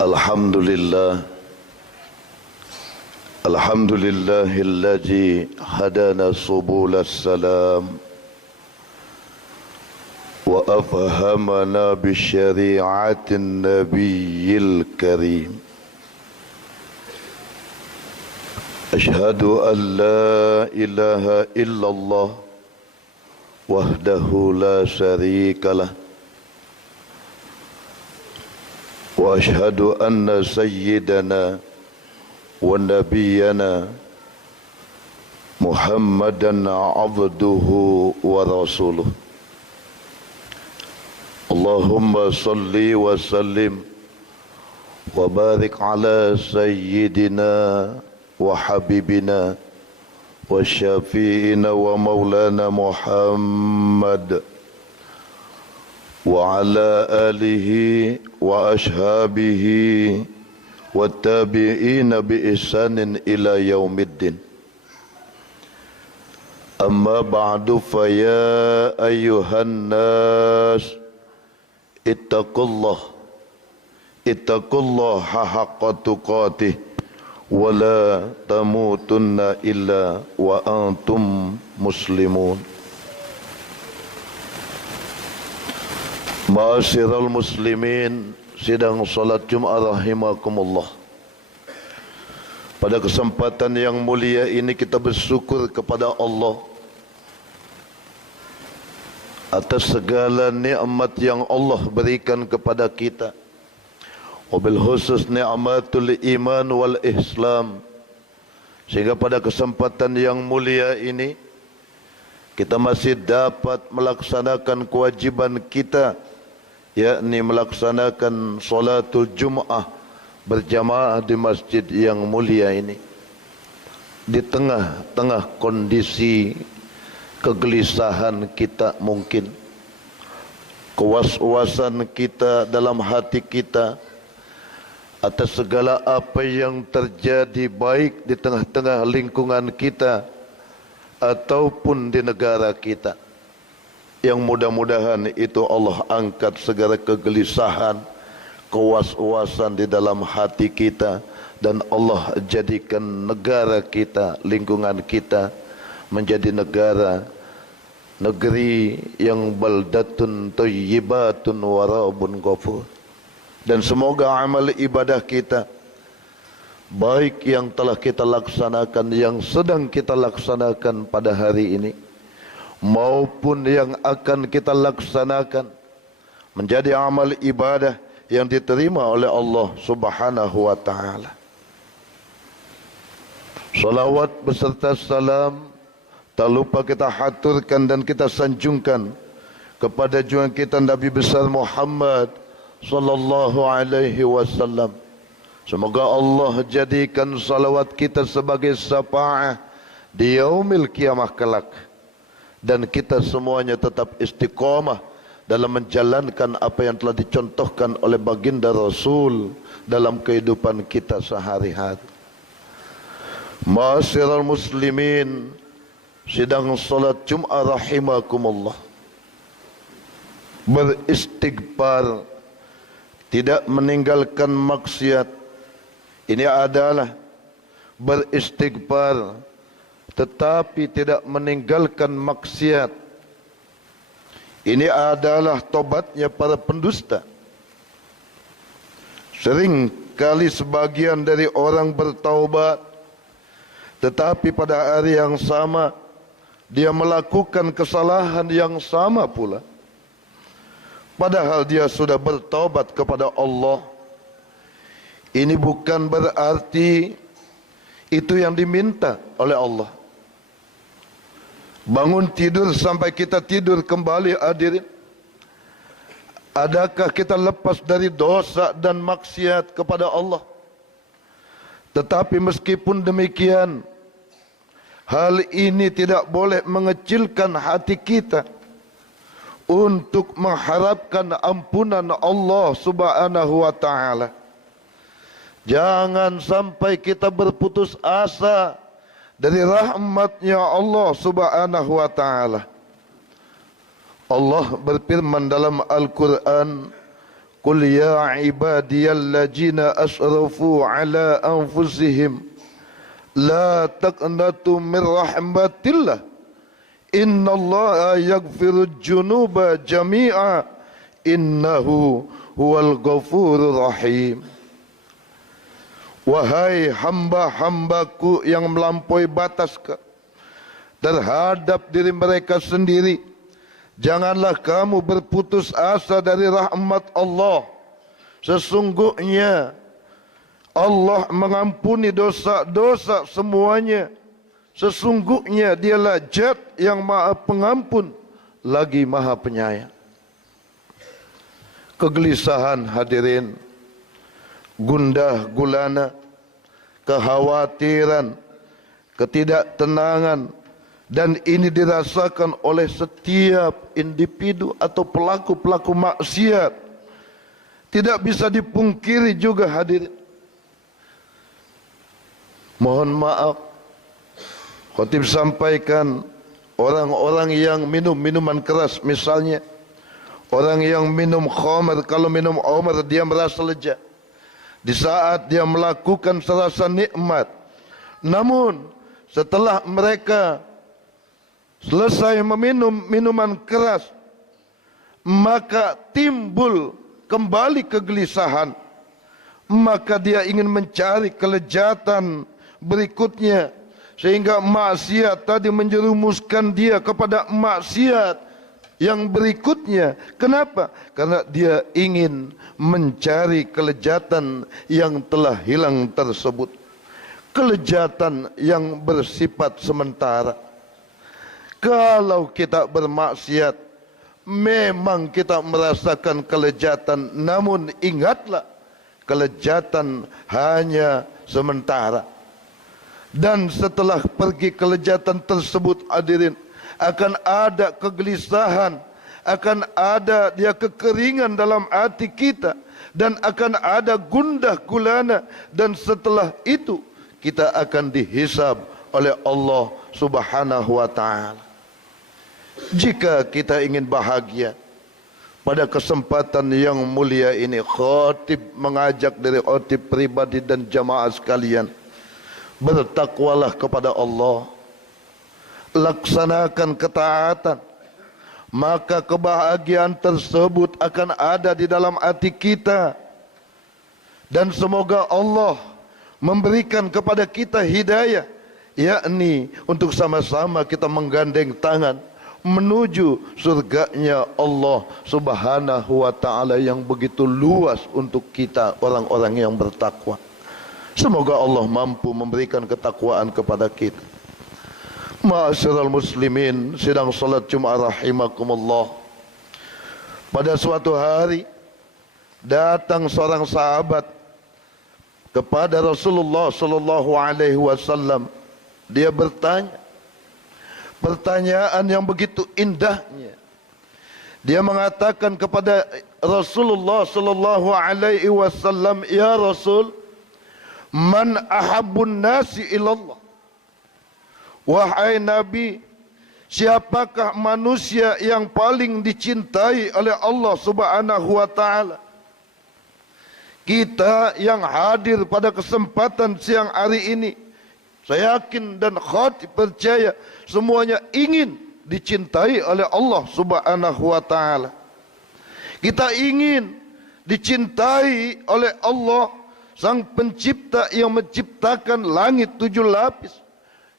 Alhamdulillah, alhamdulillahilladzi hadana subulas salam wa afhamana bisyari'atin nabiyyil karim. Ashhadu an la ilaha illallah wahdahu la syarikalah wa ashhadu anna sayyidana wa nabiyyana Muhammadan abduhu wa rasuluh. Allahumma salli wa sallim wa barik ala sayyidina wa habibina wa syafi'ina wa maulana Muhammad wa ala alihi wa ashabihi wa tabi'ina bi ihsanin ila yaumiddin. Amma ba'du, fa ya ayyuhan nas ittaqullah haqqa tuqatih wa la tamutunna illa wa antum muslimun. Ma'asyiral muslimin, sidang salat Jumat rahimakumullah. Pada kesempatan yang mulia ini kita bersyukur kepada Allah atas segala nikmat yang Allah berikan kepada kita. Wabil khusus ni'matul iman wal islam. Sehingga pada kesempatan yang mulia ini kita masih dapat melaksanakan kewajiban kita, yakni melaksanakan salatul Jum'ah berjamaah di masjid yang mulia ini. Di tengah-tengah kondisi kegelisahan kita mungkin, kewas-wasan kita dalam hati kita atas segala apa yang terjadi baik di tengah-tengah lingkungan kita ataupun di negara kita. Yang mudah-mudahan itu Allah angkat segala kegelisahan, kewas-wasan di dalam hati kita, dan Allah jadikan negara kita, lingkungan kita menjadi negeri yang baldatun thayyibatun wa rabbun ghafur. Dan semoga amal ibadah kita, baik yang telah kita laksanakan, yang sedang kita laksanakan pada hari ini, maupun yang akan kita laksanakan, menjadi amal ibadah yang diterima oleh Allah Subhanahu wa ta'ala. Salawat beserta salam tak lupa kita haturkan dan kita sanjungkan kepada junjungan kita Nabi besar Muhammad sallallahu alaihi wasallam. Semoga Allah jadikan salawat kita sebagai syafaat di yaumil kiamah kelak, dan kita semuanya tetap istiqamah dalam menjalankan apa yang telah dicontohkan oleh baginda Rasul dalam kehidupan kita sehari-hari. Ma'asyiral muslimin, sidang salat Jumat rahimakumullah. Beristighfar, tidak meninggalkan maksiat, ini adalah beristighfar tetapi tidak meninggalkan maksiat. Ini adalah tobatnya para pendusta. Sering kali sebagian dari orang bertaubat, tetapi pada hari yang sama dia melakukan kesalahan yang sama pula, padahal dia sudah bertaubat kepada Allah. Ini bukan berarti itu yang diminta oleh Allah. Bangun tidur sampai kita tidur kembali, hadirin. Adakah kita lepas dari dosa dan maksiat kepada Allah? Tetapi meskipun demikian, hal ini tidak boleh mengecilkan hati kita untuk mengharapkan ampunan Allah Subhanahu wa ta'ala. Jangan sampai kita berputus asa dari rahmatnya Allah Subhanahu wa ta'ala. Allah berfirman dalam Al-Quran, Qul ya ibadiyalladzina asrafu ala anfusihim la taqnatu min rahmatillah innallaha yaghfiru dzunuba jami'a innahu huwal ghafurur rahim. Wahai hamba-hambaku yang melampaui batas terhadap diri mereka sendiri, janganlah kamu berputus asa dari rahmat Allah. Sesungguhnya Allah mengampuni dosa-dosa semuanya. Sesungguhnya dialah Zat yang maha pengampun lagi maha penyayang. Kegelisahan hadirin, gundah gulana, kekhawatiran, ketidaktenangan, dan ini dirasakan oleh setiap individu atau pelaku-pelaku maksiat. Tidak bisa dipungkiri juga hadirin. Mohon maaf, khotib sampaikan orang-orang yang minum minuman keras misalnya, orang yang minum khamar, kalau minum khamar dia merasa lega di saat dia melakukan serasa nikmat. Namun setelah mereka selesai meminum minuman keras, maka timbul kembali kegelisahan. Maka dia ingin mencari kelezatan berikutnya, sehingga maksiat tadi menjerumuskan dia kepada maksiat yang berikutnya. Kenapa? Karena dia ingin mencari kelezatan yang telah hilang tersebut, kelezatan yang bersifat sementara. Kalau kita bermaksiat, memang kita merasakan kelezatan, namun ingatlah, kelezatan hanya sementara. Dan setelah pergi kelezatan tersebut hadirin, akan ada kegelisahan, akan ada dia kekeringan dalam hati kita, dan akan ada gundah gulana, dan setelah itu kita akan dihisab oleh Allah Subhanahu wa taala. Jika kita ingin bahagia pada kesempatan yang mulia ini, khatib mengajak dari khatib pribadi dan jamaah sekalian, bertakwalah kepada Allah, laksanakan ketaatan, maka kebahagiaan tersebut akan ada di dalam hati kita. Dan semoga Allah memberikan kepada kita hidayah, yakni untuk sama-sama kita menggandeng tangan menuju surganya Allah Subhanahu wa taala yang begitu luas untuk kita orang-orang yang bertakwa. Semoga Allah mampu memberikan ketakwaan kepada kita. Ma'asyiral muslimin, sidang salat Jumat rahimakumullah. Pada suatu hari datang seorang sahabat kepada Rasulullah sallallahu alaihi wasallam. Dia bertanya pertanyaan yang begitu indahnya. Dia mengatakan kepada Rasulullah sallallahu alaihi wasallam, "Ya Rasul, man ahabbun nasi ilallah?" Wahai Nabi, siapakah manusia yang paling dicintai oleh Allah Subhanahu wa taala? Kita yang hadir pada kesempatan siang hari ini, saya yakin dan khatib percaya semuanya ingin dicintai oleh Allah Subhanahu wa taala. Kita ingin dicintai oleh Allah, Sang Pencipta yang menciptakan langit 7 lapis,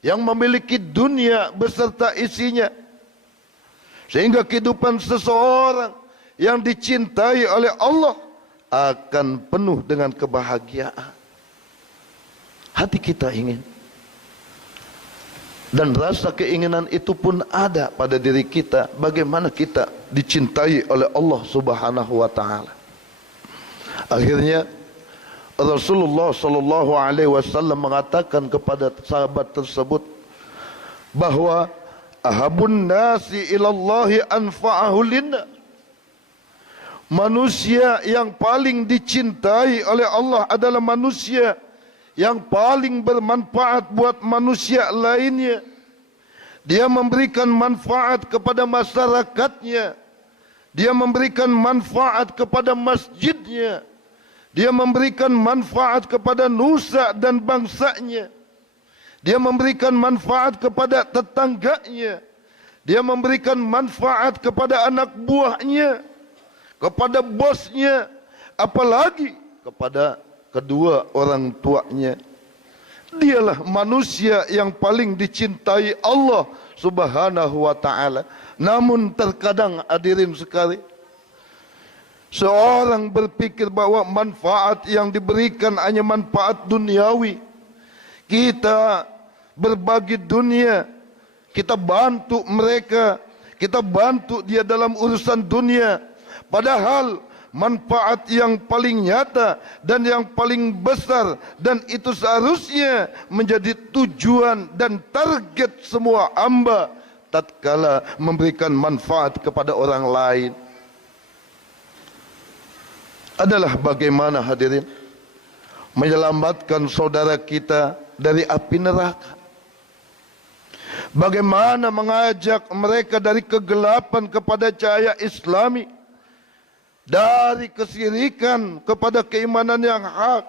yang memiliki dunia beserta isinya, sehingga kehidupan seseorang yang dicintai oleh Allah akan penuh dengan kebahagiaan. Hati kita ingin, dan rasa keinginan itu pun ada pada diri kita. Bagaimana kita dicintai oleh Allah Subhanahu wa taala? Akhirnya Rasulullah sallallahu alaihi wasallam mengatakan kepada sahabat tersebut bahwa ahabun nasi ilallahi anfa'ahu linnas. Manusia yang paling dicintai oleh Allah adalah manusia yang paling bermanfaat buat manusia lainnya. Dia memberikan manfaat kepada masyarakatnya Dia memberikan manfaat kepada masjidnya. Dia memberikan manfaat kepada nusa dan bangsanya. Dia memberikan manfaat kepada tetangganya. Dia memberikan manfaat kepada anak buahnya, kepada bosnya, apalagi kepada kedua orang tuanya. Dialah manusia yang paling dicintai Allah Subhanahu wa ta'ala. Namun terkadang hadirin sekali, seorang berpikir bahwa manfaat yang diberikan hanya manfaat duniawi. Kita berbagi dunia, kita bantu mereka, kita bantu dia dalam urusan dunia. Padahal manfaat yang paling nyata dan yang paling besar, dan itu seharusnya menjadi tujuan dan target semua hamba tatkala memberikan manfaat kepada orang lain, adalah bagaimana hadirin menyelamatkan saudara kita dari api neraka. Bagaimana mengajak mereka dari kegelapan kepada cahaya Islami, dari kesyirikan kepada keimanan yang hak.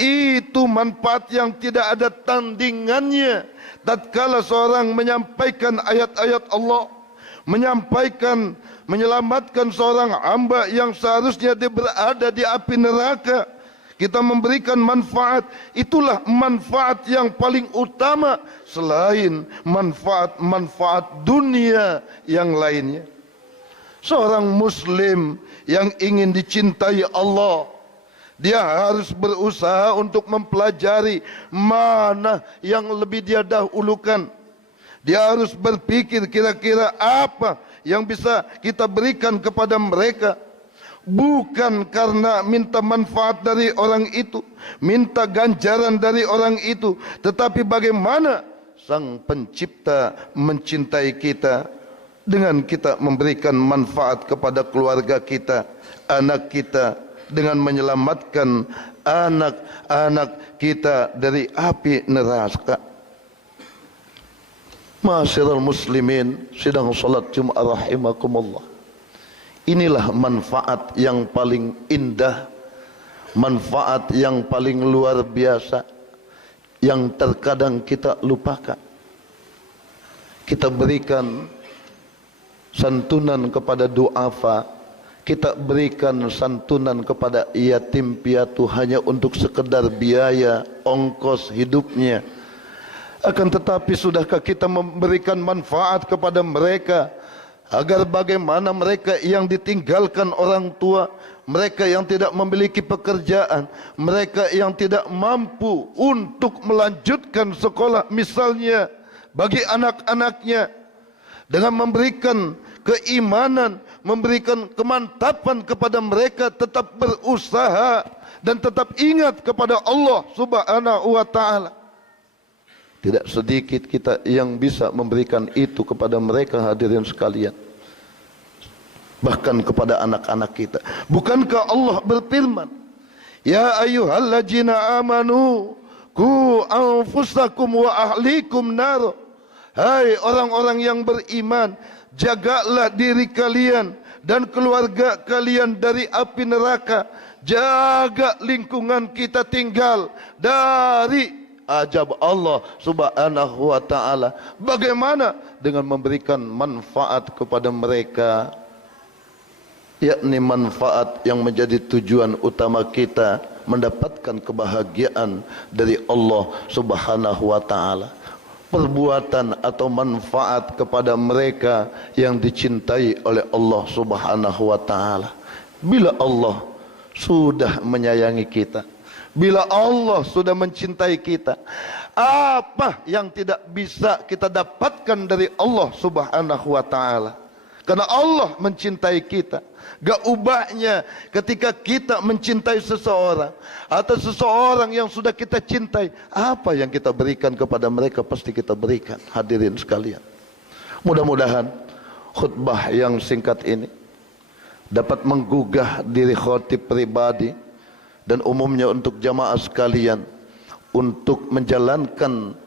Itu manfaat yang tidak ada tandingannya tatkala seorang menyampaikan ayat-ayat Allah, menyampaikan, menyelamatkan seorang hamba yang seharusnya dia berada di api neraka. Kita memberikan manfaat, itulah manfaat yang paling utama selain manfaat-manfaat dunia yang lainnya. Seorang muslim yang ingin dicintai Allah, dia harus berusaha untuk mempelajari mana yang lebih dia dahulukan. Dia harus berpikir kira-kira apa yang bisa kita berikan kepada mereka. Bukan karena minta manfaat dari orang itu, minta ganjaran dari orang itu, tetapi bagaimana Sang Pencipta mencintai kita dengan kita memberikan manfaat kepada keluarga kita, anak kita, dengan menyelamatkan anak-anak kita dari api neraka. Ma'asyiral muslimin, sidang salat Jumat rahimakumullah. Inilah manfaat yang paling indah, manfaat yang paling luar biasa, yang terkadang kita lupakan. Kita berikan santunan kepada duafa, kita berikan santunan kepada yatim piatu hanya untuk sekedar biaya ongkos hidupnya. Akan tetapi sudahkah kita memberikan manfaat kepada mereka, agar bagaimana mereka yang ditinggalkan orang tua, mereka yang tidak memiliki pekerjaan, mereka yang tidak mampu untuk melanjutkan sekolah misalnya bagi anak-anaknya, dengan memberikan keimanan, memberikan kemantapan kepada mereka tetap berusaha dan tetap ingat kepada Allah Subhanahu wa ta'ala. Tidak sedikit kita yang bisa memberikan itu kepada mereka hadirin sekalian. Bahkan kepada anak-anak kita. Bukankah Allah berfirman, ya ayyuhalladzina amanu qu anfusakum wa ahlikum nar. Hai orang-orang yang beriman, jagalah diri kalian dan keluarga kalian dari api neraka. Jaga lingkungan kita tinggal dari ajab Allah Subhanahu wa ta'ala. Bagaimana? Dengan memberikan manfaat kepada mereka, yakni manfaat yang menjadi tujuan utama kita mendapatkan kebahagiaan dari Allah Subhanahu wa ta'ala. Perbuatan atau manfaat kepada mereka yang dicintai oleh Allah Subhanahu wa ta'ala. Bila Allah sudah menyayangi kita, bila Allah sudah mencintai kita, apa yang tidak bisa kita dapatkan dari Allah Subhanahu wa ta'ala? Karena Allah mencintai kita. Gak ubahnya ketika kita mencintai seseorang atau seseorang yang sudah kita cintai, apa yang kita berikan kepada mereka pasti kita berikan. Hadirin sekalian, mudah-mudahan khutbah yang singkat ini dapat menggugah diri khotib pribadi dan umumnya untuk jamaah sekalian untuk menjalankan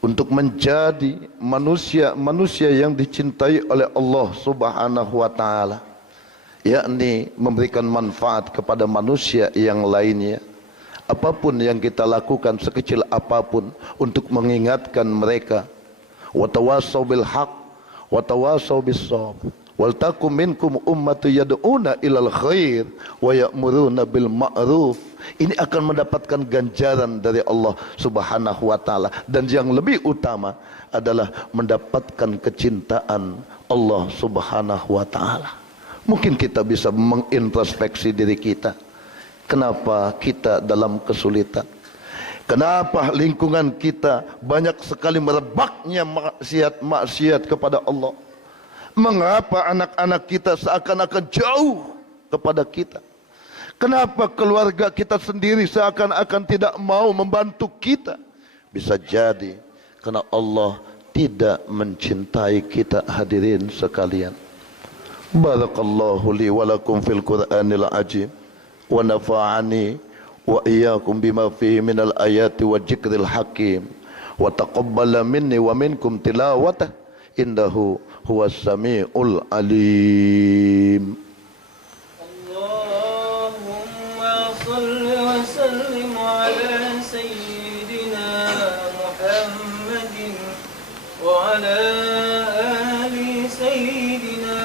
untuk menjadi manusia yang dicintai oleh Allah Subhanahu wa taala, yakni memberikan manfaat kepada manusia yang lainnya. Apapun yang kita lakukan, sekecil apapun, untuk mengingatkan mereka. Wa tawassaw bil haqq wa tawassaw bis sabr. Wal takum minkum ummatu yad'una ilal khair wa ya'muruna bil ma'ruf. Ini akan mendapatkan ganjaran dari Allah Subhanahu wa taala, dan yang lebih utama adalah mendapatkan kecintaan Allah Subhanahu wa taala. Mungkin kita bisa mengintrospeksi diri kita. Kenapa kita dalam kesulitan? Kenapa lingkungan kita banyak sekali merebaknya maksiat kepada Allah? Mengapa anak-anak kita seakan-akan jauh kepada kita? Kenapa keluarga kita sendiri seakan-akan tidak mau membantu kita? Bisa jadi karena Allah tidak mencintai kita, hadirin sekalian. Barakallahu li wa lakum fil Qur'anil azim wa nafa'ani wa iyyakum bima fihi minal ayati wa dzikril hakim wa taqabbala minni wa minkum tilawatah innahu huwas samiul alim. Allahumma salli wa sallim ala sayyidina Muhammadin wa ala ali sayyidina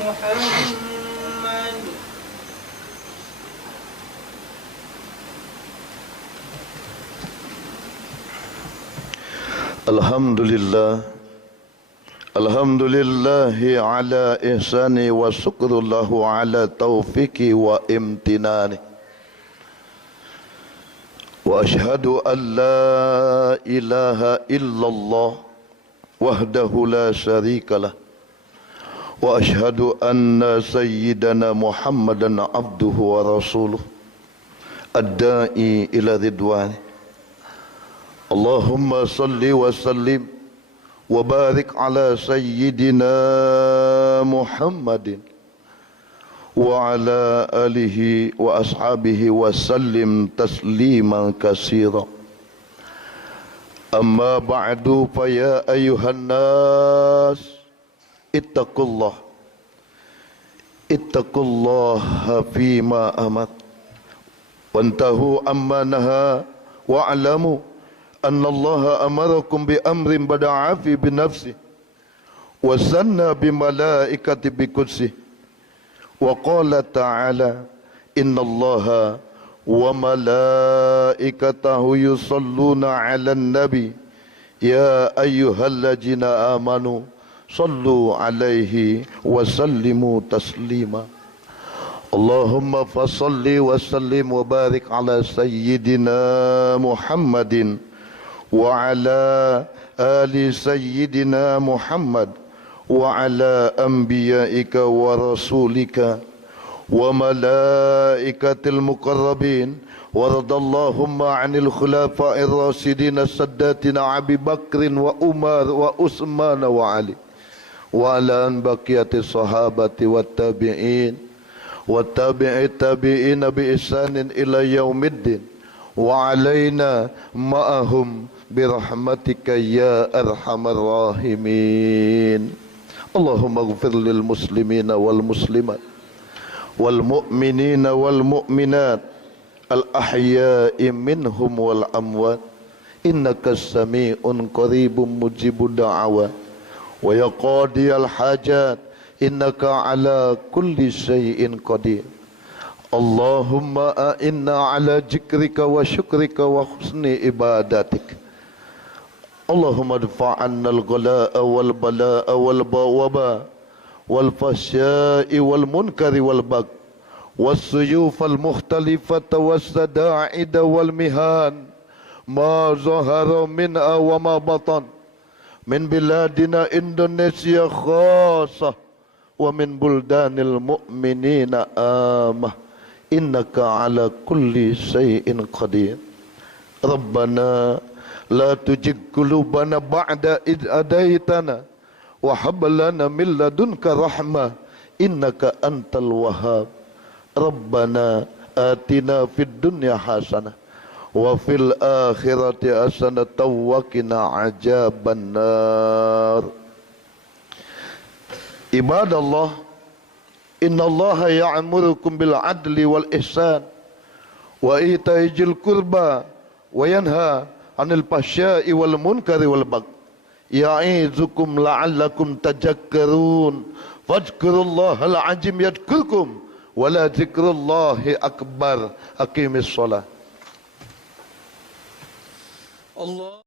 Muhammad. Alhamdulillah, alhamdulillahi ala ihsani wa syukrullahu ala taufiqi wa imtinani. Wa ashhadu an la ilaha illallah wahdahu la syarikalah. Wa ashhadu anna sayyidana Muhammadan abduhu wa rasuluh ad-da'i ila ridwani. Allahumma salli wa sallim wa barik ala sayyidina Muhammadin wa ala alihi wa ashabihi wa sallim tasliman katsira. Amma ba'du, fa ya ayuhan nas ittaqullaha fima amat wantahu amma naha wa'lamu anna Allah amarakum bi amrin bada'a fi bi nafsi wa sanna bi malaikati bi qudsi wa qala ta'ala inna Allah wa malaikatahu yusalluna 'alan nabi ya ayyuhalladzina amanu sallu 'alaihi wa sallimu taslima. Allahumma fasalli wa sallim wa barik ala sayyidina Muhammadin wa ala ali sayyidina Muhammad wa ala anbiya'ika wa rasulika wa malaikatil muqarrabin wa radallahumma 'anil khulafa'ir rasyidin as-saddatina Abi Bakrin wa Umar wa Utsman wa Ali wa ala baqiyati sahabati wat tabi'in wa tabi'it tabi'in bi ihsanin ila yaumiddin wa alaina ma'ahum birahmatika ya arhamar rahimin. Allahumma ighfir lil muslimina wal muslimat wal mu'minina wal mu'minat al ahya'i minhum wal amwat innaka sami'un qaribun mujibud da'awat wa ya qadiyal hajat innaka ala kulli syai'in qadir. Allahumma a'inna ala zikrika wa syukrika wa husni ibadatik. Allahumma dfa'anna al-ghalaa'a wal balaa'a wal bawaba wal fasya'i wal munkari wal bagh was suyuf al mukhtalifata was sada'ida wal mihan ma zahara minha wa ma batan min biladina Indonesia khasah wa min buldanil mu'minina amah innaka ala kulli syai'in qadir. Rabbana la tujigh qulubana ba'da id adaitana wa hab lana min ladunka rahmah innaka antal wahhab. Rabbana atina fid dunya hasanah wa fil akhirati hasanatan wa qina adzabannar. Ibadallah, innallaha ya'murukum bil adli wal ihsan wa ita'i dzil qurba wa yanha 'anil fahsya'i wal munkari wal baghi ya'izukum la'allakum tadhakkarun. Fadhkurullahal 'azim yadhkurkum wa la dzikrullahi akbar. Aqimis shalah. Allah